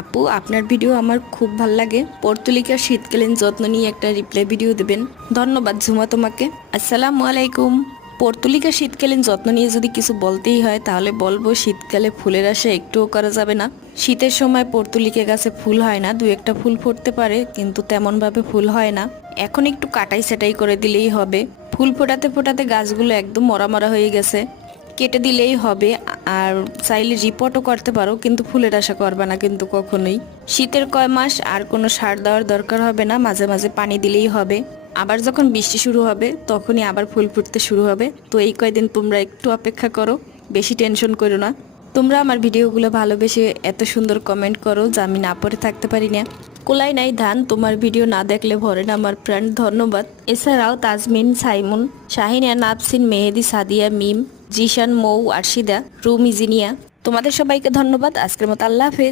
আপু, আপনার ভিডিও আমার খুব ভালো লাগে। পর্তুলিকার শীতকালীন যত্ন নিয়ে একটা রিপ্লাই ভিডিও দেবেন। ধন্যবাদ ঝুমা তোমাকে। আসসালামু আলাইকুম। পর্তুলিকা শীতকালীন যত্ন নিয়ে যদি কিছু বলতেই হয়, তাহলে বলব শীতকালে ফুলের আশা একটুও করা যাবে না। শীতের সময় পর্তুলিকা গাছে ফুল হয় না, দু একটা ফুল ফুটতে পারে, কিন্তু তেমনভাবে ফুল হয় না। এখন একটু কাটাই সেটাই করে দিলেই হবে। ফুল ফোটাতে ফোটাতে গাছগুলো একদম মরা মরা হয়ে গেছে। কেটে দিলেই হবে। আর চাইলে রিপোর্টও করতে পারো, কিন্তু ফুলের আশা করবে না কিন্তু কখনোই। শীতের কয় মাস আর কোনো সার দেওয়ার দরকার হবে না, মাঝে মাঝে পানি দিলেই হবে। আবার যখন বৃষ্টি শুরু হবে, তখনই আবার ফুল ফুটতে শুরু হবে। তো এই কয়দিন তোমরা একটু অপেক্ষা করো, বেশি টেনশন করো না। তোমরা আমার ভিডিওগুলো ভালোবেসে এত সুন্দর কমেন্ট করো, যা আমি না পড়ে থাকতে পারি না। কোলাই নাই ধান, তোমার ভিডিও না দেখলে ভরে না আমার প্রাণ। ধন্যবাদ। এছাড়াও তাজমিন, সাইমুন, শাহিনা নাফসিন, মেহেদি, সাদিয়া, মিম, জিশান, মৌ, আরশিদা, রুম ইজিনিয়া তোমাদের সবাইকে ধন্যবাদ। আজকের মতো আল্লাহ হাফেজ।